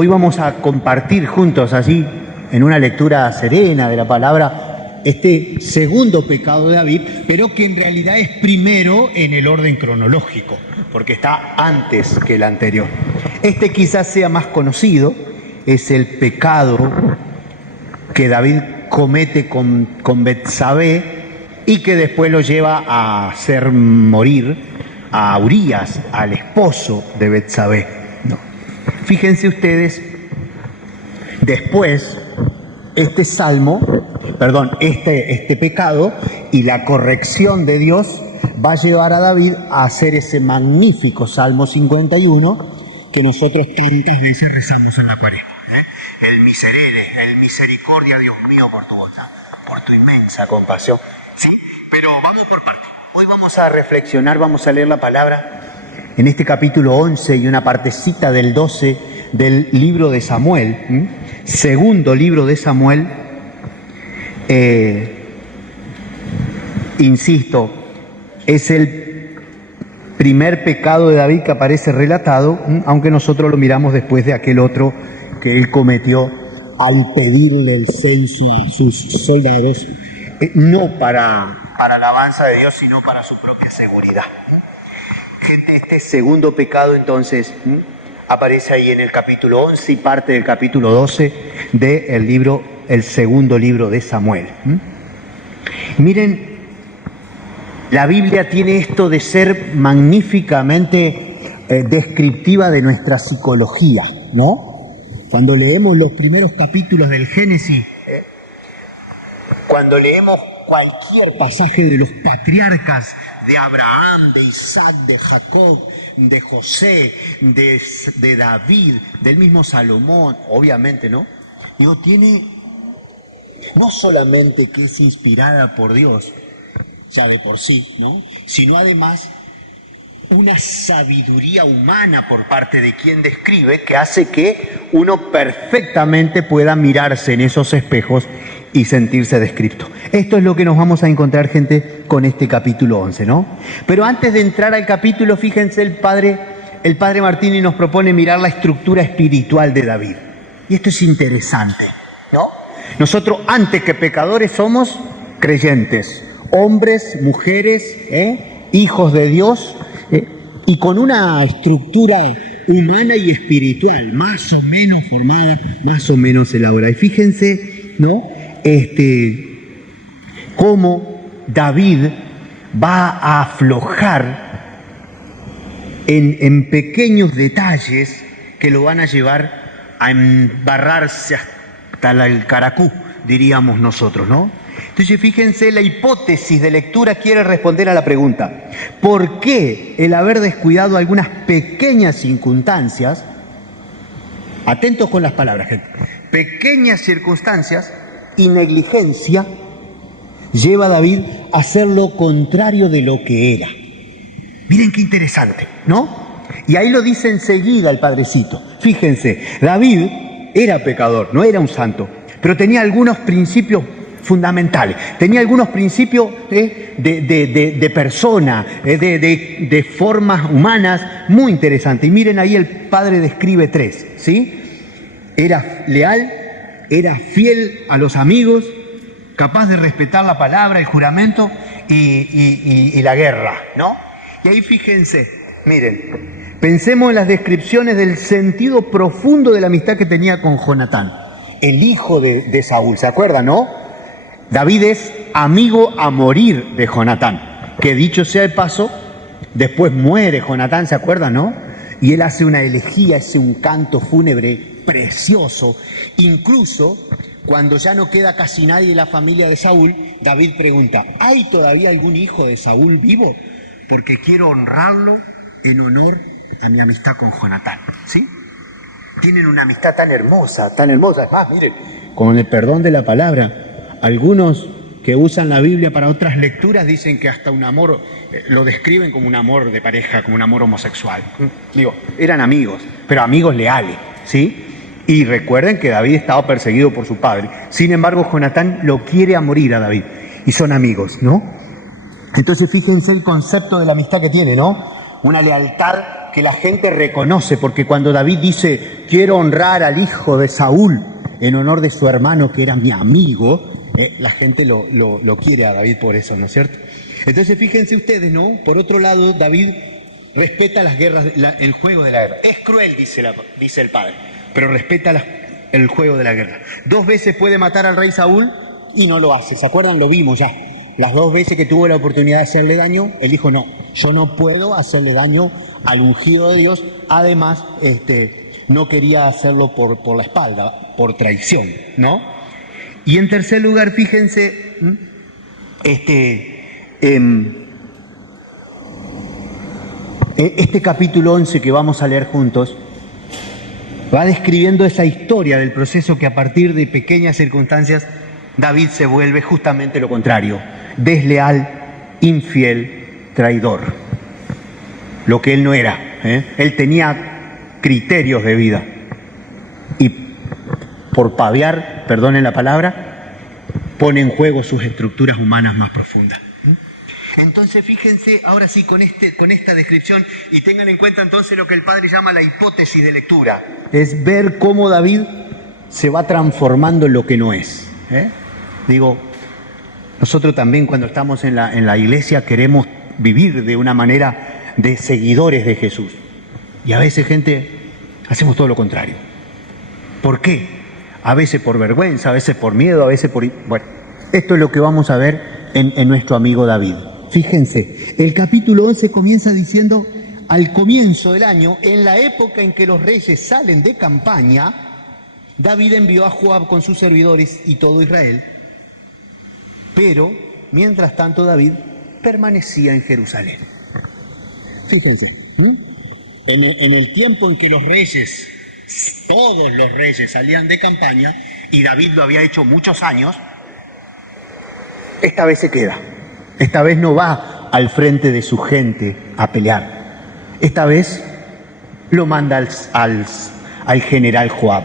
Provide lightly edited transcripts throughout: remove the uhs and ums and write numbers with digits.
Hoy vamos a compartir juntos así, en una lectura serena de la palabra, este segundo pecado de David, pero que en realidad es primero en el orden cronológico, porque está antes que el anterior. Este quizás sea más conocido, es el pecado que David comete con Betsabé y que después lo lleva a hacer morir a Urías, al esposo de Betsabé. No. Fíjense ustedes, después este pecado y la corrección de Dios va a llevar a David a hacer ese magnífico Salmo 51 que nosotros tantas veces rezamos en la Cuaresma. El miserere, el misericordia, Dios mío, por tu bondad, por tu inmensa compasión. ¿Sí? Pero vamos por partes. Hoy vamos a reflexionar, vamos a leer la palabra en este capítulo 11 y una partecita del 12 del libro de Samuel, segundo libro de Samuel. Insisto, es el primer pecado de David que aparece relatado, aunque nosotros lo miramos después de aquel otro que él cometió al pedirle el censo a sus soldados, no para alabanza de Dios, sino para su propia seguridad. Gente, este segundo pecado entonces aparece ahí en el capítulo 11 y parte del capítulo 12 del libro, el segundo libro de Samuel. Miren, la Biblia tiene esto de ser magníficamente descriptiva de nuestra psicología, ¿no? Cuando leemos los primeros capítulos del Génesis, cuando leemos cualquier pasaje de los patriarcas, de Abraham, de Isaac, de Jacob, de José, de David, del mismo Salomón, obviamente, ¿no? Digo, tiene no solamente que es inspirada por Dios, ya de por sí, ¿no? Sino además una sabiduría humana por parte de quien describe que hace que uno perfectamente pueda mirarse en esos espejos y sentirse descripto. Esto es lo que nos vamos a encontrar, gente, con este capítulo 11, ¿no? Pero antes de entrar al capítulo, fíjense, el padre Martini nos propone mirar la estructura espiritual de David. Y esto es interesante, ¿no? Nosotros, antes que pecadores, somos creyentes, hombres, mujeres, hijos de Dios, y con una estructura humana y espiritual más o menos formada, más o menos elaborada. Y fíjense, ¿no? Cómo David va a aflojar en pequeños detalles que lo van a llevar a embarrarse hasta el caracú, diríamos nosotros, ¿no? Entonces, fíjense, la hipótesis de lectura quiere responder a la pregunta: ¿por qué el haber descuidado algunas pequeñas circunstancias? Atentos con las palabras, gente. Pequeñas circunstancias y negligencia lleva a David a hacer lo contrario de lo que era. Miren qué interesante, ¿no? Y ahí lo dice enseguida el padrecito. Fíjense, David era pecador, no era un santo, pero tenía algunos principios fundamentales, tenía algunos principios de persona, de formas humanas muy interesantes. Y miren ahí el padre describe 3, ¿sí? Era leal, era fiel a los amigos, capaz de respetar la palabra, el juramento y la guerra, ¿no? Y ahí fíjense, miren, pensemos en las descripciones del sentido profundo de la amistad que tenía con Jonatán, el hijo de Saúl, ¿se acuerdan, no? David es amigo a morir de Jonatán, que dicho sea de paso, después muere Jonatán, ¿se acuerdan, no? Y él hace una elegía, hace un canto fúnebre precioso. Incluso cuando ya no queda casi nadie de la familia de Saúl, David pregunta: ¿hay todavía algún hijo de Saúl vivo? Porque quiero honrarlo en honor a mi amistad con Jonatán, ¿sí? Tienen una amistad tan hermosa, tan hermosa. Es más, miren, con el perdón de la palabra, algunos que usan la Biblia para otras lecturas dicen que hasta un amor, lo describen como un amor de pareja, como un amor homosexual. Digo, eran amigos, pero amigos leales, ¿sí? Y recuerden que David estaba perseguido por su padre. Sin embargo, Jonatán lo quiere a morir a David. Y son amigos, ¿no? Entonces fíjense el concepto de la amistad que tiene, ¿no? Una lealtad que la gente reconoce, porque cuando David dice, quiero honrar al hijo de Saúl en honor de su hermano que era mi amigo, la gente lo quiere a David por eso, ¿no es cierto? Entonces fíjense ustedes, ¿no? Por otro lado, David respeta las guerras, el juego de la guerra. Es cruel, dice el padre, pero respeta el juego de la guerra. 2 veces puede matar al rey Saúl y no lo hace. ¿Se acuerdan? Lo vimos ya. Las 2 veces que tuvo la oportunidad de hacerle daño, él dijo, no, yo no puedo hacerle daño al ungido de Dios. Además, no quería hacerlo por la espalda, por traición, ¿no? Y en tercer lugar, fíjense, este capítulo 11 que vamos a leer juntos va describiendo esa historia del proceso que a partir de pequeñas circunstancias David se vuelve justamente lo contrario, desleal, infiel, traidor. Lo que él no era. Él tenía criterios de vida y por paviar, perdonen la palabra, pone en juego sus estructuras humanas más profundas. Entonces fíjense ahora sí con esta descripción y tengan en cuenta entonces lo que el padre llama la hipótesis de lectura. Es ver cómo David se va transformando en lo que no es. Digo, nosotros también cuando estamos en la iglesia queremos vivir de una manera de seguidores de Jesús. Y a veces, gente, hacemos todo lo contrario. ¿Por qué? A veces por vergüenza, a veces por miedo, a veces por... Bueno, esto es lo que vamos a ver en nuestro amigo David. Fíjense, el capítulo 11 comienza diciendo, al comienzo del año, en la época en que los reyes salen de campaña, David envió a Joab con sus servidores y todo Israel, pero mientras tanto David permanecía en Jerusalén. Fíjense, en el tiempo en que los reyes, todos los reyes salían de campaña, y David lo había hecho muchos años, esta vez se queda. Esta vez no va al frente de su gente a pelear. Esta vez lo manda al general Joab.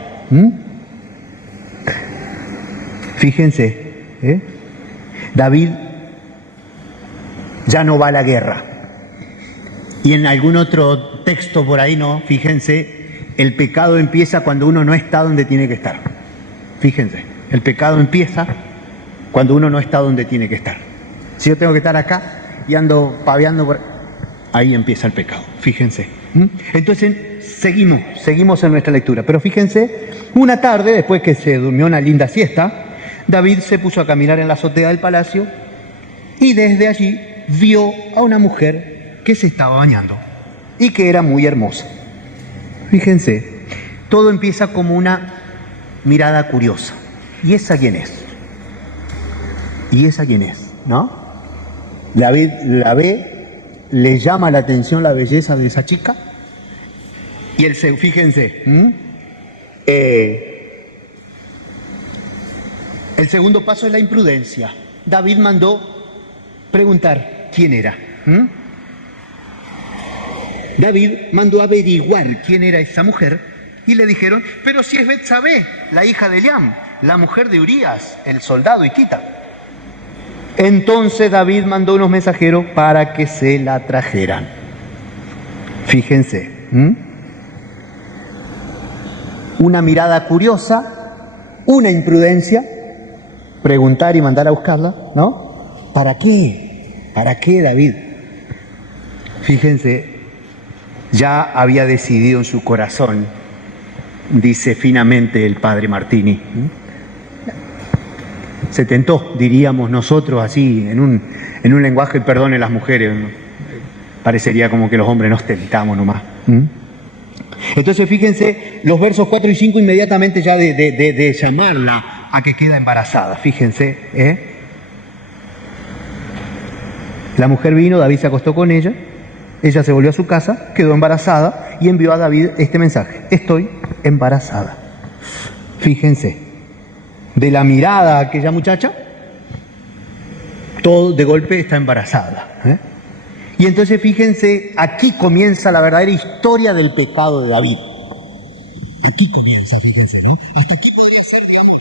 Fíjense, David ya no va a la guerra. Y en algún otro texto por ahí, no, fíjense, el pecado empieza cuando uno no está donde tiene que estar. Fíjense, el pecado empieza cuando uno no está donde tiene que estar. Si yo tengo que estar acá y ando paveando, ahí empieza el pecado, fíjense. Entonces, seguimos en nuestra lectura. Pero fíjense, una tarde, después que se durmió una linda siesta, David se puso a caminar en la azotea del palacio y desde allí vio a una mujer que se estaba bañando y que era muy hermosa. Fíjense, todo empieza como una mirada curiosa. ¿Y esa quién es? ¿Y esa quién es? ¿No? David la ve, le llama la atención la belleza de esa chica y fíjense, el segundo paso es la imprudencia. David mandó preguntar quién era. David mandó averiguar quién era esa mujer y le dijeron, pero si es Betsabé, la hija de Eliam, la mujer de Urías, el soldado hitita. Entonces David mandó unos mensajeros para que se la trajeran. Fíjense, una mirada curiosa, una imprudencia, preguntar y mandar a buscarla, ¿no? ¿Para qué? ¿Para qué, David? Fíjense, ya había decidido en su corazón, dice finamente el padre Martini. Se tentó, diríamos nosotros así, en un lenguaje, perdone las mujeres, parecería como que los hombres nos tentamos nomás. Entonces fíjense, los versos 4 y 5 inmediatamente ya de llamarla a que queda embarazada, fíjense. La mujer vino, David se acostó con ella se volvió a su casa, quedó embarazada y envió a David este mensaje, estoy embarazada. Fíjense. De la mirada a aquella muchacha, todo de golpe está embarazada. Y entonces fíjense, aquí comienza la verdadera historia del pecado de David. Aquí comienza, fíjense, ¿no? Hasta aquí podría ser, digamos,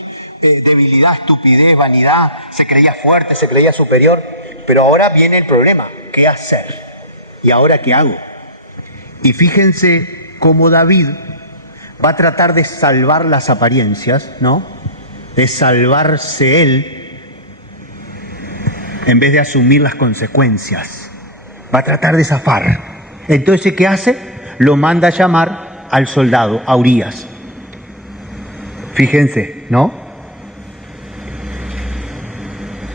debilidad, estupidez, vanidad, se creía fuerte, se creía superior, pero ahora viene el problema, ¿qué hacer? ¿Y ahora qué hago? Y fíjense cómo David va a tratar de salvar las apariencias, ¿no? De salvarse él, en vez de asumir las consecuencias. Va a tratar de zafar. Entonces, ¿qué hace? Lo manda a llamar al soldado, a Urías. Fíjense, ¿no?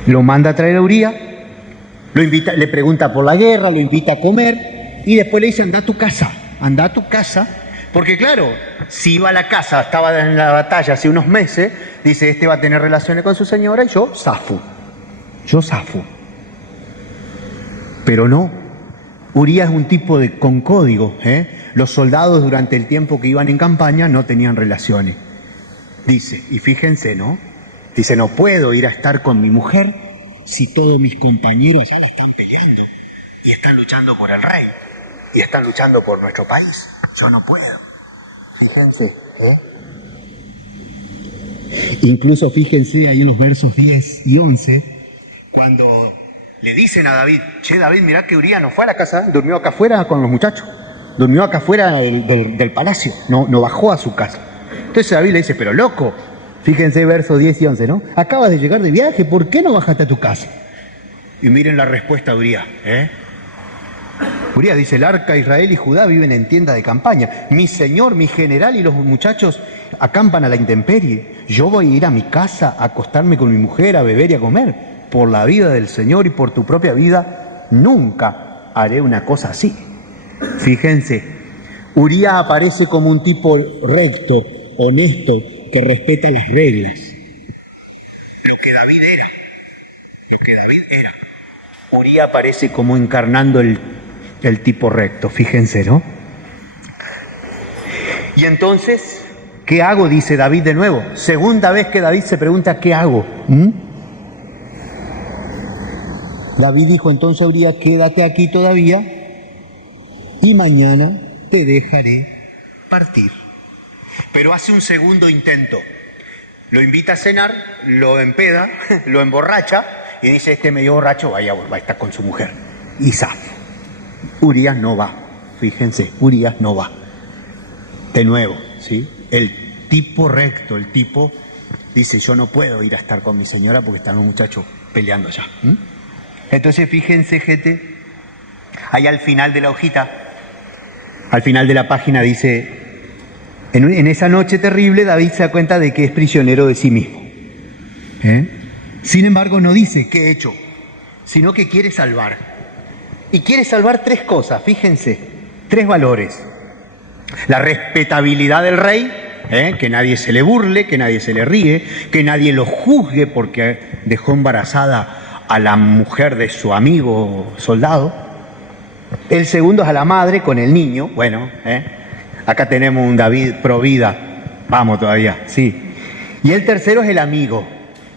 Lo manda a traer a Urías, lo invita, le pregunta por la guerra, lo invita a comer y después le dice, anda a tu casa, porque claro, si iba a la casa, estaba en la batalla hace unos meses, dice, este va a tener relaciones con su señora y yo zafo. Pero no, Urías es un tipo con código, ¿eh? Los soldados durante el tiempo que iban en campaña no tenían relaciones. Dice, y fíjense, ¿no? Dice, no puedo ir a estar con mi mujer si todos mis compañeros allá la están peleando y están luchando por el rey y están luchando por nuestro país. Yo no puedo. Fíjense, ¿eh? Incluso fíjense ahí en los versos 10 y 11, cuando le dicen a David, che David, mirá que Urías no fue a la casa, durmió acá afuera con los muchachos, durmió acá afuera del palacio, no bajó a su casa. Entonces David le dice, pero loco, fíjense versos 10 y 11, ¿no? Acabas de llegar de viaje, ¿por qué no bajaste a tu casa? Y miren la respuesta de Urías, ¿eh? Urías dice, el arca Israel y Judá viven en tienda de campaña. Mi señor, mi general y los muchachos acampan a la intemperie. Yo voy a ir a mi casa a acostarme con mi mujer, a beber y a comer. Por la vida del Señor y por tu propia vida, nunca haré una cosa así. Fíjense, Urías aparece como un tipo recto, honesto, que respeta las reglas. Lo que David era. Urías aparece como encarnando el tipo recto, fíjense, ¿no? Y entonces, ¿qué hago? Dice David de nuevo. Segunda vez que David se pregunta, ¿qué hago? David dijo entonces a Urías, quédate aquí todavía y mañana te dejaré partir. Pero hace un segundo intento. Lo invita a cenar, lo empeda, lo emborracha y dice, este medio borracho va a estar con su mujer. Y zafa. Urías no va. Fíjense, Urías no va. De nuevo, ¿sí? El tipo recto, el tipo dice, yo no puedo ir a estar con mi señora porque están los muchachos peleando allá. Entonces fíjense, gente, ahí al final de la hojita, al final de la página dice, en esa noche terrible David se da cuenta de que es prisionero de sí mismo. Sin embargo no dice qué he hecho, sino que quiere salvar. Y quiere salvar tres cosas, fíjense, tres valores. La respetabilidad del rey, que nadie se le burle, que nadie se le ríe, que nadie lo juzgue porque dejó embarazada a la mujer de su amigo soldado. El segundo es a la madre con el niño. Bueno, acá tenemos un David pro vida. Vamos todavía, sí. Y el tercero es el amigo.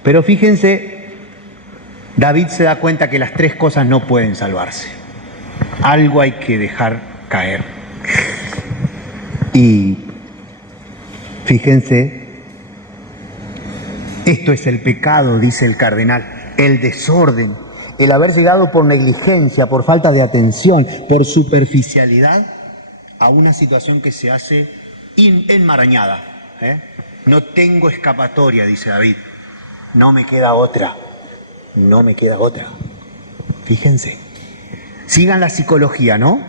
Pero fíjense, David se da cuenta que las tres cosas no pueden salvarse. Algo hay que dejar caer. Y fíjense, esto es el pecado, dice el cardenal. El desorden, el haber llegado por negligencia, por falta de atención, por superficialidad, a una situación que se hace enmarañada. No tengo escapatoria, dice David. No me queda otra. Fíjense. Sigan la psicología, ¿no?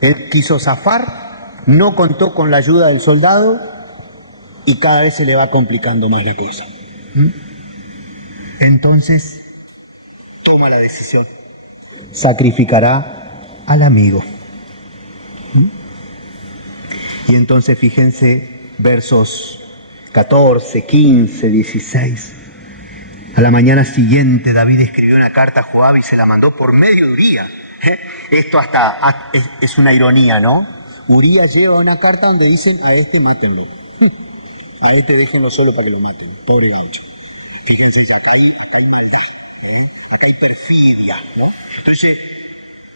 Él quiso zafar, no contó con la ayuda del soldado y cada vez se le va complicando más la cosa. Entonces, toma la decisión. Sacrificará al amigo. Y entonces fíjense versos 14, 15, 16. A la mañana siguiente David escribió una carta a Joab y se la mandó por medio de Urías. Esto hasta es una ironía, ¿no? Urías lleva una carta donde dicen, a este mátenlo. A este déjenlo solo para que lo maten. Pobre gaucho. Fíjense, acá hay maldad, acá hay perfidia, ¿no? Entonces,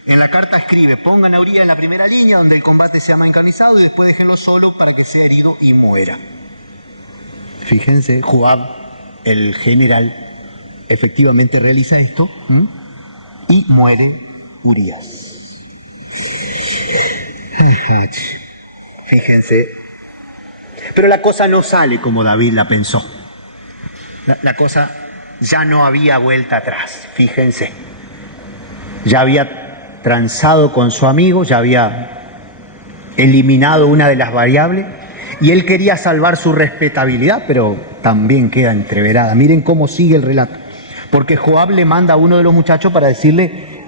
en la carta escribe, pongan a Urías en la primera línea donde el combate sea más encarnizado y después déjenlo solo para que sea herido y muera. Fíjense, Joab, el general, efectivamente realiza esto y muere Urías. Fíjense. Pero la cosa no sale como David la pensó. La cosa ya no había vuelta atrás, fíjense. Ya había transado con su amigo, ya había eliminado una de las variables y él quería salvar su respetabilidad, pero también queda entreverada. Miren cómo sigue el relato. Porque Joab le manda a uno de los muchachos para decirle,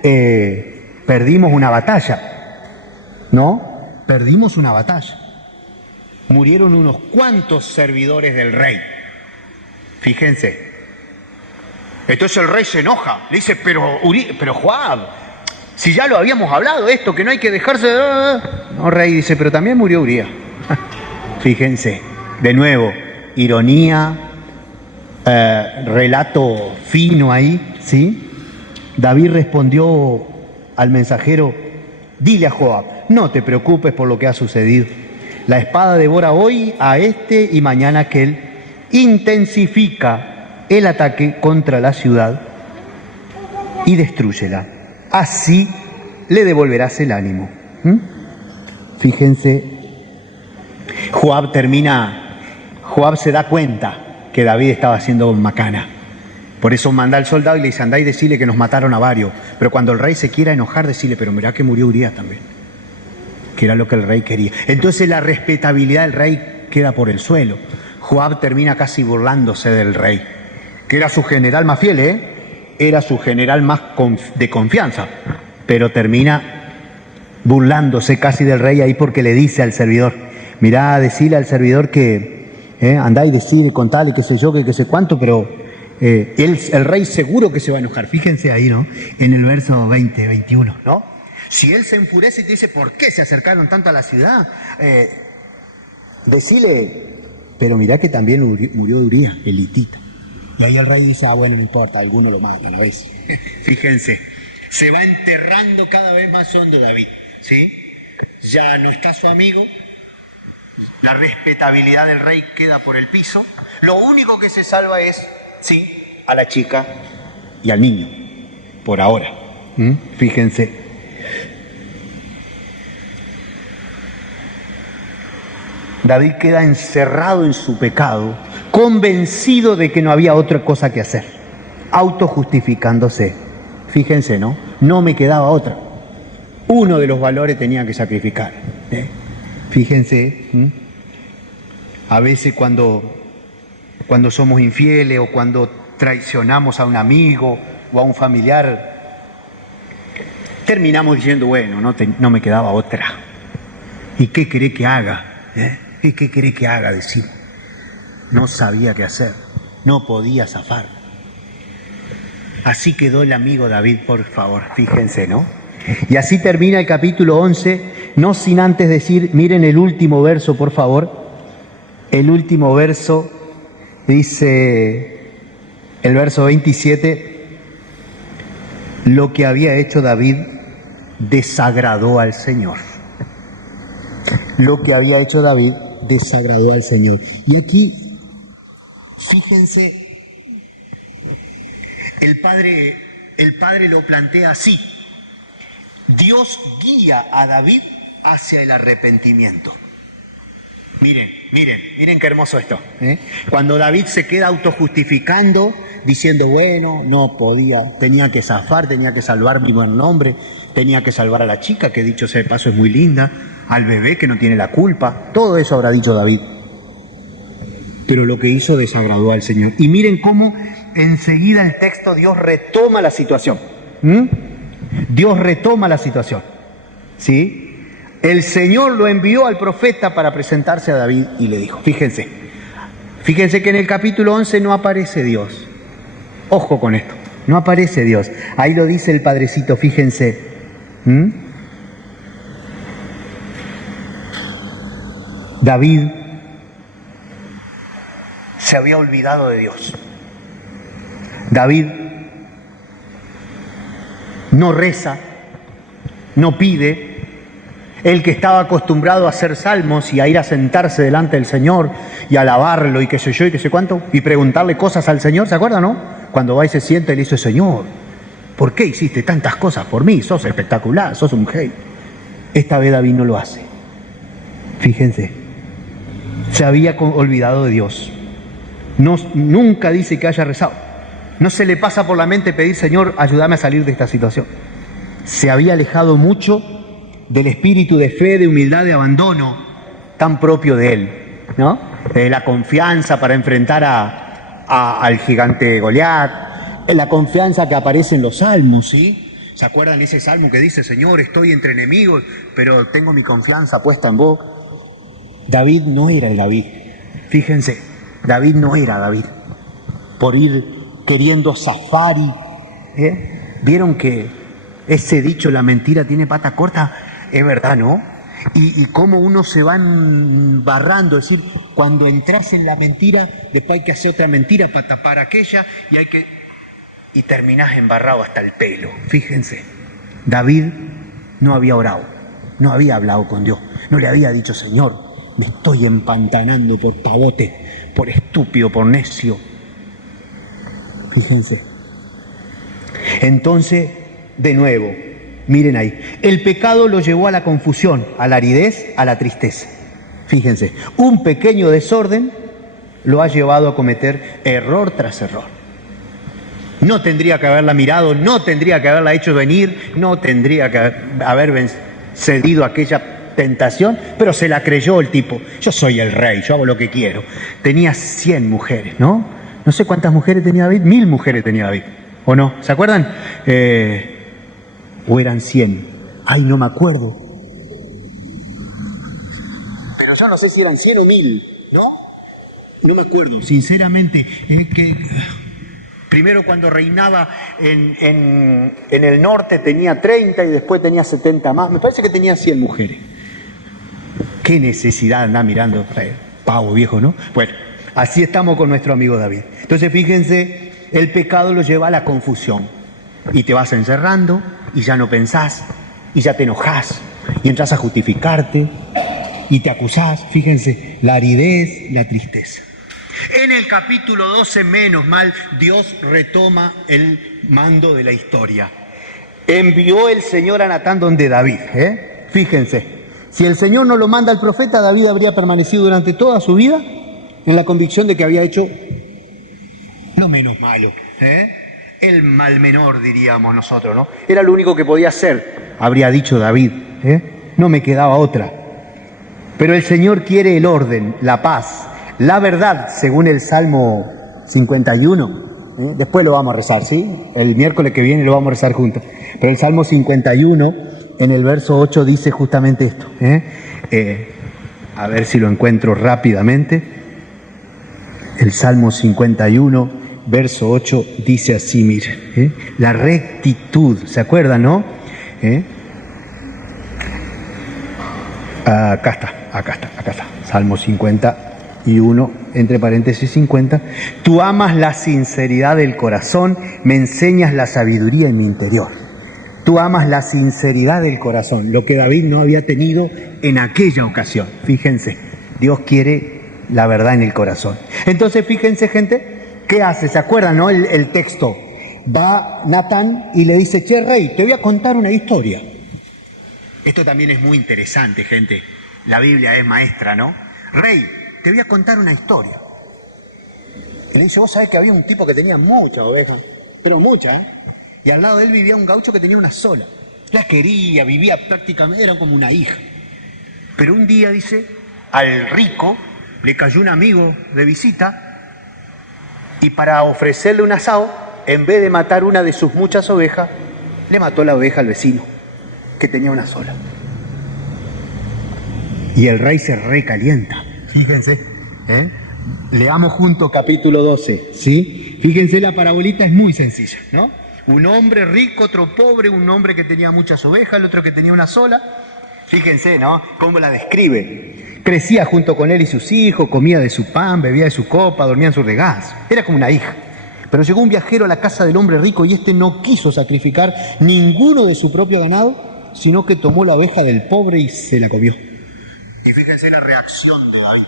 perdimos una batalla, ¿no? Perdimos una batalla. Murieron unos cuantos servidores del rey. Fíjense. Entonces el rey se enoja, le dice, pero Joab, si ya lo habíamos hablado esto, que no hay que dejarse de... No, rey, dice, pero también murió Uría. Fíjense, de nuevo, ironía, relato fino ahí, ¿sí? David respondió al mensajero, dile a Joab, no te preocupes por lo que ha sucedido. La espada devora hoy a este y mañana a aquel, intensifica el ataque contra la ciudad y destrúyela. Así le devolverás el ánimo. Fíjense, Joab se da cuenta que David estaba haciendo macana. Por eso manda al soldado y le dice, andá y decile que nos mataron a varios. Pero cuando el rey se quiera enojar, decile, pero mirá que murió Urías también. Que era lo que el rey quería. Entonces la respetabilidad del rey queda por el suelo. Joab termina casi burlándose del rey, que era su general más fiel, era su general más de confianza, pero termina burlándose casi del rey ahí porque le dice al servidor, mirá, decile al servidor que andá y decile, contale, qué sé yo, qué sé cuánto, pero el rey seguro que se va a enojar. Fíjense ahí, ¿no? En el verso 20, 21, ¿no? Si él se enfurece y te dice, ¿por qué se acercaron tanto a la ciudad? Decile, pero mirá que también murió Urías, el hitita. Y ahí el rey dice, bueno, no importa, alguno lo matan a veces. Fíjense, se va enterrando cada vez más hondo David, ¿sí? Ya no está su amigo, la respetabilidad del rey queda por el piso, lo único que se salva es, sí, a la chica y al niño, por ahora. Fíjense. David queda encerrado en su pecado, convencido de que no había otra cosa que hacer, autojustificándose. Fíjense, ¿no? No me quedaba otra. Uno de los valores tenía que sacrificar. Fíjense, a veces cuando somos infieles o cuando traicionamos a un amigo o a un familiar, terminamos diciendo, bueno, no me quedaba otra. ¿Y qué querés que haga? ¿Y qué querés que haga? Decimos. No sabía qué hacer, no podía zafar. Así quedó el amigo David, por favor, fíjense, ¿no? Y así termina el capítulo 11, no sin antes decir, miren el último verso, por favor. El último verso dice, el verso 27, lo que había hecho David desagradó al Señor. Lo que había hecho David desagradó al Señor. Y aquí, fíjense, el padre lo plantea así. Dios guía a David hacia el arrepentimiento. Miren qué hermoso esto. Cuando David se queda autojustificando, diciendo, bueno, no podía, tenía que zafar, tenía que salvar mi buen nombre, tenía que salvar a la chica, que dicho sea de paso es muy linda, al bebé que no tiene la culpa, todo eso habrá dicho David. Pero lo que hizo desagradó al Señor. Y miren cómo enseguida el texto Dios retoma la situación. Dios retoma la situación. ¿Sí? El Señor lo envió al profeta para presentarse a David y le dijo, fíjense que en el capítulo 11 no aparece Dios. Ojo con esto, no aparece Dios. Ahí lo dice el padrecito, fíjense. David se había olvidado de Dios. David no reza, no pide. El que estaba acostumbrado a hacer salmos y a ir a sentarse delante del Señor y alabarlo y qué sé yo y qué sé cuánto, y preguntarle cosas al Señor, ¿se acuerdan, no? Cuando va y se sienta y le dice, Señor, ¿por qué hiciste tantas cosas por mí? Sos espectacular, sos un rey. Esta vez David no lo hace. Fíjense, se había olvidado de Dios. No, nunca dice que haya rezado. No se le pasa por la mente pedir, Señor, ayúdame a salir de esta situación. Se había alejado mucho del espíritu de fe, de humildad, de abandono tan propio de él, ¿no? De la confianza para enfrentar al gigante Goliat, la confianza que aparece en los salmos, ¿sí? ¿Se acuerdan de ese salmo que dice, Señor, estoy entre enemigos, pero tengo mi confianza puesta en vos? David no era el David. Fíjense, David no era David. Por ir queriendo zafar ¿vieron que ese dicho, la mentira tiene pata corta? Es verdad, ¿no? Y cómo uno se va embarrando, es decir, cuando entras en la mentira, después hay que hacer otra mentira para tapar aquella y terminás embarrado hasta el pelo. Fíjense, David no había orado, no había hablado con Dios, no le había dicho, Señor, me estoy empantanando por pavote, por estúpido, por necio. Fíjense. Entonces, de nuevo, miren ahí, el pecado lo llevó a la confusión, a la aridez, a la tristeza. Fíjense, un pequeño desorden lo ha llevado a cometer error tras error. No tendría que haberla mirado, no tendría que haberla hecho venir, no tendría que haber cedido a aquella tentación, pero se la creyó el tipo. Yo soy el rey, yo hago lo que quiero. Tenía 100 mujeres, ¿no? No sé cuántas mujeres tenía David, 1000 mujeres tenía David, ¿o no? ¿Se acuerdan? ¿O eran 100? Ay, no me acuerdo. Pero yo no sé si eran 100 o 1000, ¿no? No me acuerdo. Sinceramente, primero cuando reinaba en el norte tenía 30 y después tenía 70 más. Me parece que tenía 100 mujeres. Qué necesidad andar mirando, pavo viejo, ¿no? Bueno, así estamos con nuestro amigo David. Entonces, fíjense, el pecado lo lleva a la confusión. Y te vas encerrando, y ya no pensás, y ya te enojás, y entras a justificarte, y te acusás. Fíjense, la aridez, la tristeza. En el capítulo 12, menos mal, Dios retoma el mando de la historia. Envió el Señor a Natán donde David, Fíjense, si el Señor no lo manda al profeta, David habría permanecido durante toda su vida en la convicción de que había hecho lo menos malo, el mal menor, diríamos nosotros, ¿no? Era lo único que podía hacer, habría dicho David, no me quedaba otra. Pero el Señor quiere el orden, la paz, la verdad, según el Salmo 51. Después lo vamos a rezar, ¿sí? El miércoles que viene lo vamos a rezar juntos. Pero el Salmo 51, en el verso 8, dice justamente esto. A ver si lo encuentro rápidamente. El Salmo 51, verso 8, dice así, miren. La rectitud, ¿se acuerdan, no? Acá está. Salmo 51, entre paréntesis 50. Tú amas la sinceridad del corazón, me enseñas la sabiduría en mi interior. Tú amas la sinceridad del corazón, lo que David no había tenido en aquella ocasión. Fíjense, Dios quiere la verdad en el corazón. Entonces, fíjense, gente, ¿qué hace? ¿Se acuerdan, no? El texto. Va Natán y le dice, che, rey, te voy a contar una historia. Esto también es muy interesante, gente. La Biblia es maestra, ¿no? Rey, te voy a contar una historia. Y le dice, vos sabés que había un tipo que tenía muchas ovejas, pero muchas, y al lado de él vivía un gaucho que tenía una sola. La quería, vivía prácticamente, era como una hija. Pero un día, dice, al rico le cayó un amigo de visita y para ofrecerle un asado, en vez de matar una de sus muchas ovejas, le mató la oveja al vecino, que tenía una sola. Y el rey se recalienta. Fíjense, leamos juntos capítulo 12, ¿sí? Fíjense, la parabolita es muy sencilla, ¿no? Un hombre rico, otro pobre, un hombre que tenía muchas ovejas, el otro que tenía una sola. Fíjense, ¿no? Cómo la describe. Crecía junto con él y sus hijos, comía de su pan, bebía de su copa, dormía en su regazo. Era como una hija. Pero llegó un viajero a la casa del hombre rico y este no quiso sacrificar ninguno de su propio ganado, sino que tomó la oveja del pobre y se la comió. Y fíjense la reacción de David.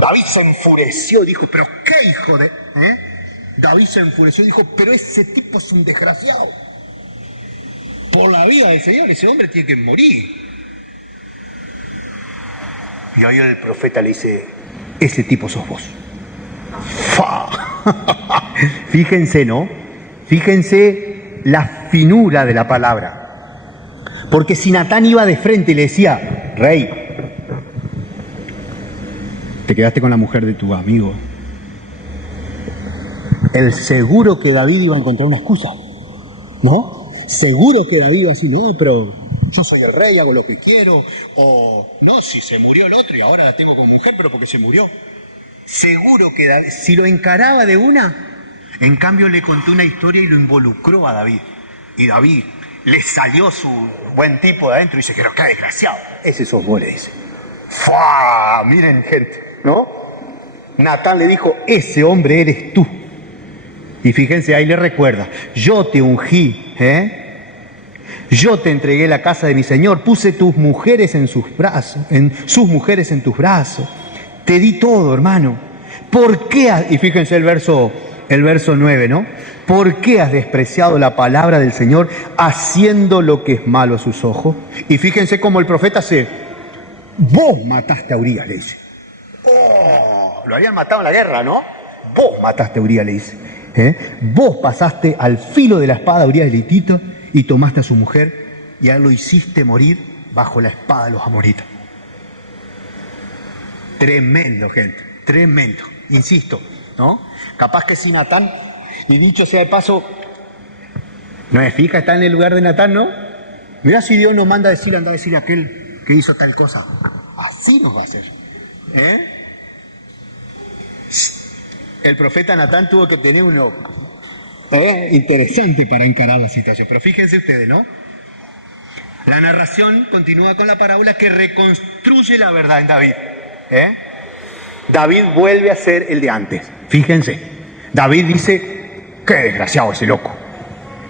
David se enfureció, dijo, pero qué hijo de... David se enfureció y dijo, pero ese tipo es un desgraciado. Por la vida del Señor, ese hombre tiene que morir. Y ahí el profeta le dice, ese tipo sos vos. ¡Fa! Fíjense, ¿no? Fíjense la finura de la palabra. Porque si Natán iba de frente y le decía, rey, te quedaste con la mujer de tu amigo, el seguro que David iba a encontrar una excusa, ¿no? Seguro que David iba a decir, no, pero yo soy el rey, hago lo que quiero, o no, si se murió el otro y ahora la tengo como mujer, pero porque se murió. Seguro que David, si lo encaraba de una, en cambio le contó una historia y lo involucró a David. Y David le salió su buen tipo de adentro y dice, pero qué desgraciado. Ese sos vos, le dice. ¡Fua! Miren, gente, ¿no? Natán le dijo, ese hombre eres tú. Y fíjense, ahí le recuerda, yo te ungí, yo te entregué la casa de mi Señor, puse tus mujeres en sus brazos, sus mujeres en tus brazos, te di todo, hermano. ¿Por qué? Y fíjense el verso 9, ¿no? ¿Por qué has despreciado la palabra del Señor haciendo lo que es malo a sus ojos? Y fíjense cómo el profeta vos mataste a Urías, le dice. Oh, lo habían matado en la guerra, ¿no? Vos mataste a Urías, le dice. Vos pasaste al filo de la espada a Urías el hitita y tomaste a su mujer y a él lo hiciste morir bajo la espada de los amonitas. Tremendo, gente, tremendo. Insisto, ¿no? Capaz que si Natán, y dicho sea de paso, no me fija, está en el lugar de Natán, ¿no? Mirá si Dios nos manda a decir, anda a decir a aquel que hizo tal cosa. Así nos va a hacer. El profeta Natán tuvo que tener uno interesante para encarar la situación. Pero fíjense ustedes, ¿no? La narración continúa con la parábola que reconstruye la verdad en David. David vuelve a ser el de antes. Fíjense, David dice, qué desgraciado ese loco.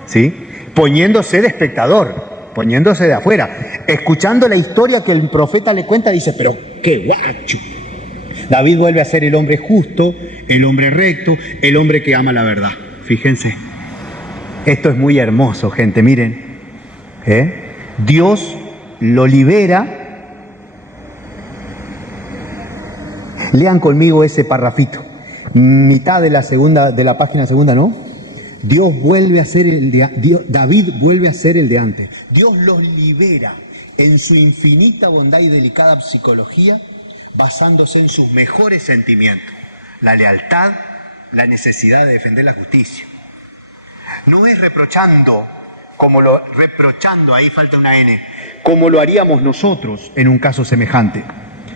¿Sí? Poniéndose de espectador, poniéndose de afuera, escuchando la historia que el profeta le cuenta, dice, pero qué guacho. David vuelve a ser el hombre justo, el hombre recto, el hombre que ama la verdad. Fíjense, esto es muy hermoso, gente, miren. Dios lo libera. Lean conmigo ese parrafito, mitad de la página segunda, ¿no? David vuelve a ser el de antes. Dios los libera en su infinita bondad y delicada psicología, basándose en sus mejores sentimientos, la lealtad, la necesidad de defender la justicia. No es reprochando, ahí falta una N, como lo haríamos nosotros en un caso semejante.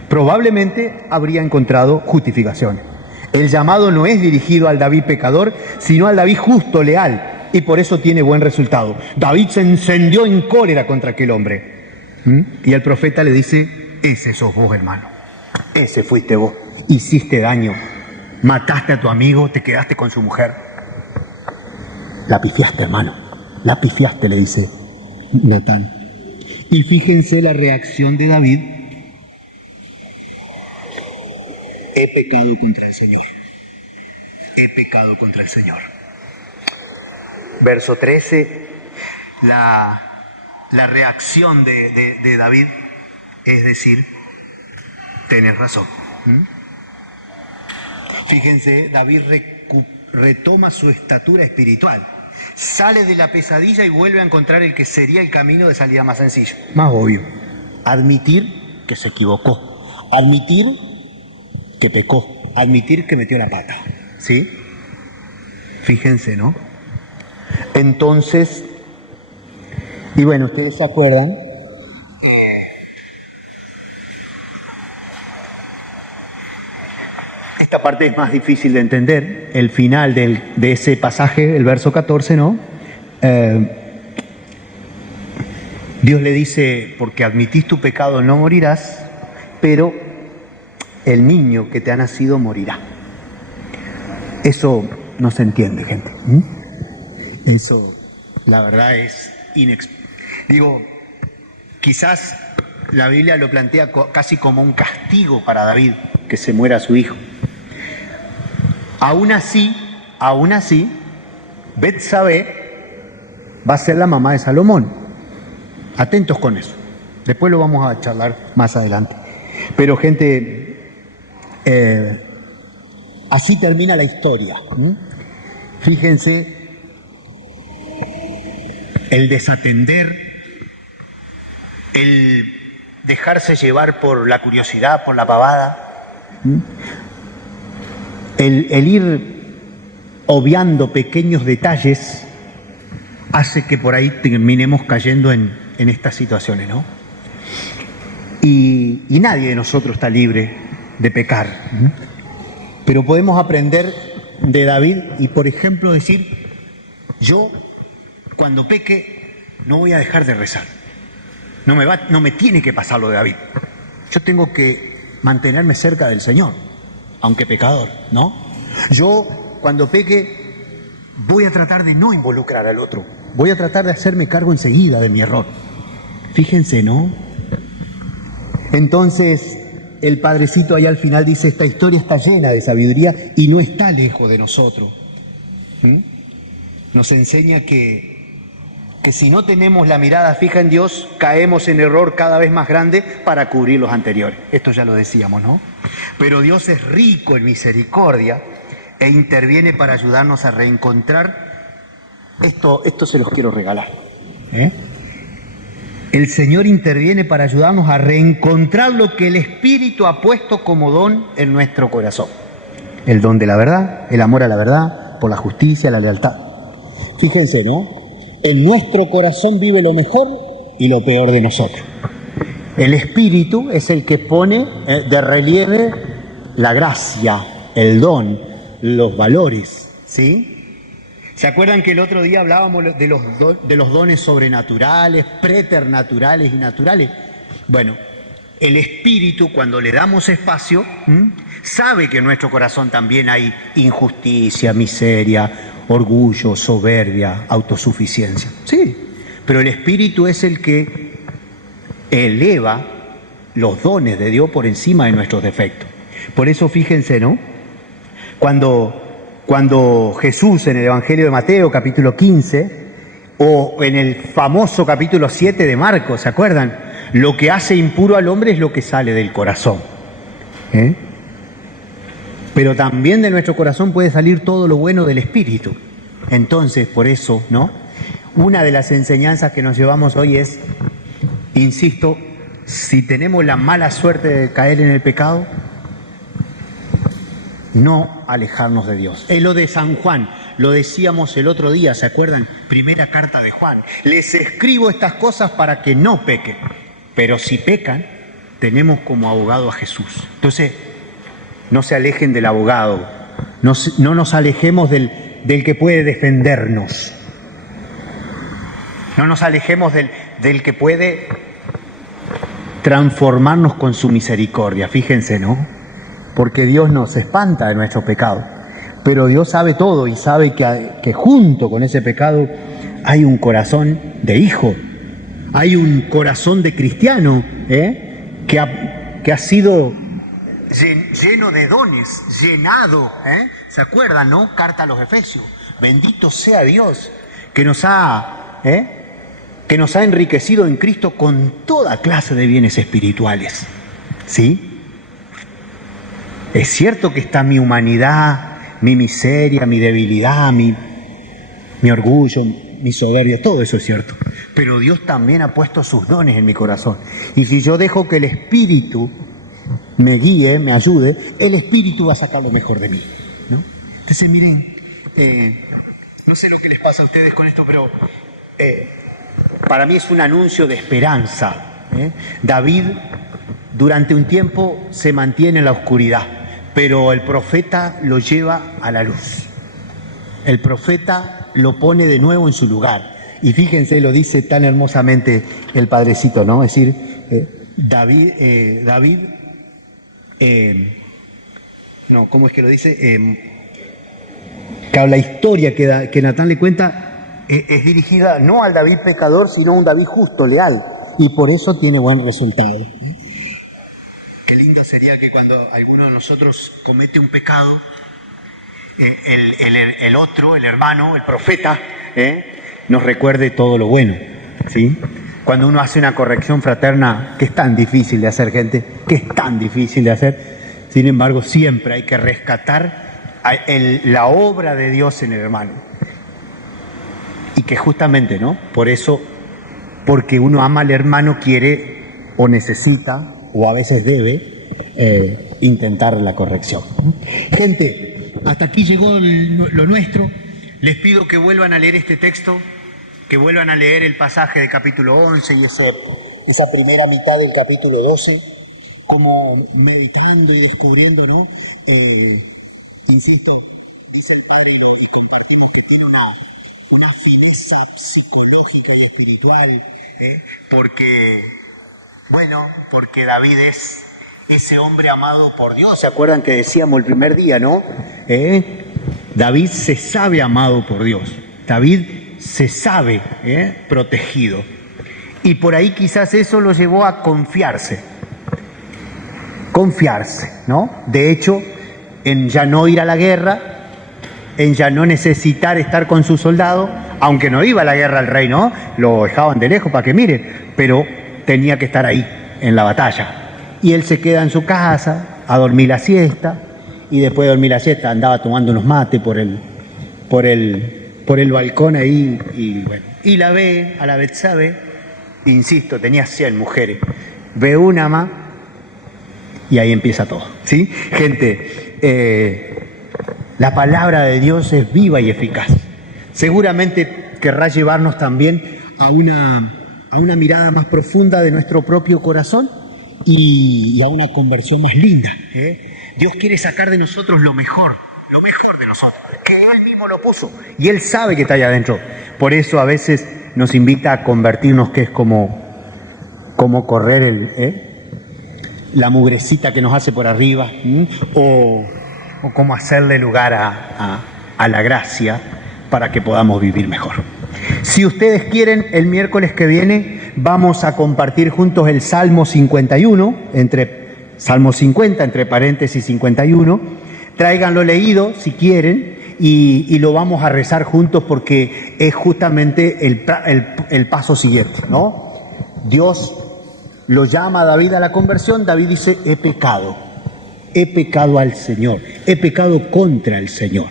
Probablemente habría encontrado justificaciones. El llamado no es dirigido al David pecador, sino al David justo, leal, y por eso tiene buen resultado. David se encendió en cólera contra aquel hombre. Y el profeta le dice, ese sos vos, hermano. Ese fuiste vos. Hiciste daño. Mataste a tu amigo, te quedaste con su mujer. La pifiaste, hermano. La pifiaste, le dice Natán. Y fíjense la reacción de David. He pecado contra el Señor. He pecado contra el Señor. Verso 13, la reacción de David es decir, tenés razón. Fíjense, David retoma su estatura espiritual. Sale de la pesadilla y vuelve a encontrar el que sería el camino de salida más sencillo. Más obvio. Admitir que se equivocó. Admitir que pecó, admitir que metió la pata, ¿sí? Fíjense, ¿no? Entonces, y bueno, ustedes se acuerdan, esta parte es más difícil de entender, el final de ese pasaje, el verso 14, ¿no? Dios le dice, porque admitís tu pecado no morirás, pero el niño que te ha nacido morirá. Eso no se entiende, gente. Eso, la verdad, es digo, quizás la Biblia lo plantea casi como un castigo para David, que se muera su hijo. Aún así, Betsabé va a ser la mamá de Salomón. Atentos con eso. Después lo vamos a charlar más adelante. Pero gente, así termina la historia. Fíjense, el desatender, el dejarse llevar por la curiosidad, por la pavada, el ir obviando pequeños detalles, hace que por ahí terminemos cayendo en estas situaciones, ¿no? Y nadie de nosotros está libre de pecar. Pero podemos aprender de David y, por ejemplo, decir, yo cuando peque no voy a dejar de rezar. No me tiene que pasar lo de David. Yo tengo que mantenerme cerca del Señor, aunque pecador, ¿no? Yo cuando peque voy a tratar de no involucrar al otro. Voy a tratar de hacerme cargo enseguida de mi error. Fíjense, ¿no? Entonces, el Padrecito ahí al final dice, esta historia está llena de sabiduría y no está lejos de nosotros. Nos enseña que si no tenemos la mirada fija en Dios, caemos en error cada vez más grande para cubrir los anteriores. Esto ya lo decíamos, ¿no? Pero Dios es rico en misericordia e interviene para ayudarnos a reencontrar. Esto se los quiero regalar. El Señor interviene para ayudarnos a reencontrar lo que el Espíritu ha puesto como don en nuestro corazón. El don de la verdad, el amor a la verdad, por la justicia, la lealtad. Fíjense, ¿no? En nuestro corazón vive lo mejor y lo peor de nosotros. El Espíritu es el que pone de relieve la gracia, el don, los valores, ¿sí? ¿Se acuerdan que el otro día hablábamos de los dones sobrenaturales, preternaturales y naturales? Bueno, el Espíritu, cuando le damos espacio, sabe que en nuestro corazón también hay injusticia, miseria, orgullo, soberbia, autosuficiencia. Sí, pero el Espíritu es el que eleva los dones de Dios por encima de nuestros defectos. Por eso fíjense, ¿no? Cuando Jesús en el Evangelio de Mateo, capítulo 15, o en el famoso capítulo 7 de Marcos, ¿se acuerdan? Lo que hace impuro al hombre es lo que sale del corazón. Pero también de nuestro corazón puede salir todo lo bueno del Espíritu. Entonces, por eso, ¿no? Una de las enseñanzas que nos llevamos hoy es, insisto, si tenemos la mala suerte de caer en el pecado, no alejarnos de Dios. Es lo de San Juan, lo decíamos el otro día, ¿se acuerdan? Primera carta de Juan. Les escribo estas cosas para que no pequen, pero si pecan, tenemos como abogado a Jesús. Entonces, no se alejen del abogado, no nos alejemos del que puede defendernos. No nos alejemos del que puede transformarnos con su misericordia. Fíjense, ¿no? Porque Dios nos espanta de nuestro pecado. Pero Dios sabe todo y sabe que junto con ese pecado hay un corazón de hijo. Hay un corazón de cristiano que ha sido lleno de dones, llenado. ¿Se acuerdan, no? Carta a los Efesios. Bendito sea Dios que nos ha enriquecido en Cristo con toda clase de bienes espirituales. ¿Sí? Es cierto que está mi humanidad, mi miseria, mi debilidad, mi orgullo, mi soberbia, todo eso es cierto. Pero Dios también ha puesto sus dones en mi corazón. Y si yo dejo que el Espíritu me guíe, me ayude, el Espíritu va a sacar lo mejor de mí, ¿no? Entonces miren, no sé lo que les pasa a ustedes con esto, pero para mí es un anuncio de esperanza. David durante un tiempo se mantiene en la oscuridad, pero el profeta lo lleva a la luz. El profeta lo pone de nuevo en su lugar. Y fíjense, lo dice tan hermosamente el Padrecito, ¿no? Es decir, David, ¿cómo es que lo dice? Claro, la historia que Natán le cuenta es dirigida no al David pecador, sino a un David justo, leal. Y por eso tiene buen resultado. Qué lindo sería que cuando alguno de nosotros comete un pecado, el otro, el hermano, el profeta, nos recuerde todo lo bueno, ¿sí? Cuando uno hace una corrección fraterna, que es tan difícil de hacer, gente, que es tan difícil de hacer, sin embargo, siempre hay que rescatar la obra de Dios en el hermano. Y que justamente, ¿no? Por eso, porque uno ama al hermano, quiere o necesita, o a veces debe, intentar la corrección. Gente, hasta aquí llegó lo nuestro. Les pido que vuelvan a leer este texto, que vuelvan a leer el pasaje del capítulo 11 y esa primera mitad del capítulo 12, como meditando y descubriendo, ¿no? Insisto, dice el Padre y compartimos que tiene una fineza psicológica y espiritual, porque David es ese hombre amado por Dios. ¿Se acuerdan que decíamos el primer día, no? David se sabe amado por Dios. David se sabe protegido. Y por ahí quizás eso lo llevó a confiarse, ¿no? De hecho, en ya no ir a la guerra, en ya no necesitar estar con su soldado, aunque no iba a la guerra el rey, ¿no? Lo dejaban de lejos para que mire, pero tenía que estar ahí, en la batalla. Y él se queda en su casa a dormir la siesta, y después de dormir la siesta andaba tomando unos mates por el balcón ahí, y la ve a la Betsabe, insisto, tenía 100 mujeres, ve una más, y ahí empieza todo, ¿sí? Gente, la palabra de Dios es viva y eficaz. Seguramente querrá llevarnos también a una mirada más profunda de nuestro propio corazón y a una conversión más linda. Dios quiere sacar de nosotros lo mejor de nosotros, que Él mismo lo puso y Él sabe que está allá adentro. Por eso a veces nos invita a convertirnos, que es como correr la mugrecita que nos hace por arriba, o cómo hacerle lugar a la gracia para que podamos vivir mejor. Si ustedes quieren, el miércoles que viene vamos a compartir juntos el Salmo 51, Salmo 50, entre paréntesis 51. Tráiganlo leído si quieren y lo vamos a rezar juntos porque es justamente el paso siguiente, ¿no? Dios lo llama a David a la conversión. David dice: he pecado al Señor, he pecado contra el Señor.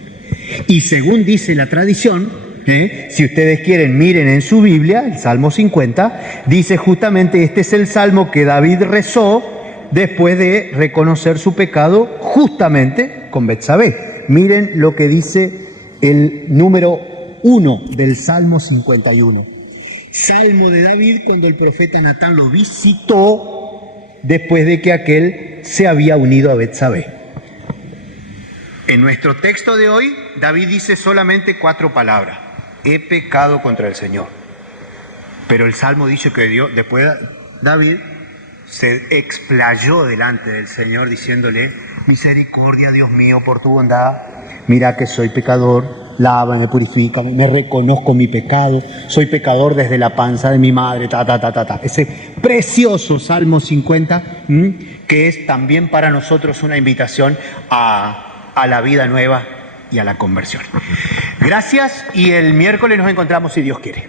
Y según dice la tradición, si ustedes quieren, miren en su Biblia, el Salmo 50, dice justamente, este es el Salmo que David rezó después de reconocer su pecado justamente con Betsabé. Miren lo que dice el número 1 del Salmo 51. Salmo de David cuando el profeta Natán lo visitó después de que aquel se había unido a Betsabé. En nuestro texto de hoy, David dice solamente 4 palabras: he pecado contra el Señor. Pero el Salmo dice que después David se explayó delante del Señor diciéndole: misericordia, Dios mío, por tu bondad, mira que soy pecador, lávame, purifícame, me reconozco mi pecado, soy pecador desde la panza de mi madre, Ese precioso Salmo 50, que es también para nosotros una invitación a la vida nueva y a la conversión. Gracias, y el miércoles nos encontramos si Dios quiere.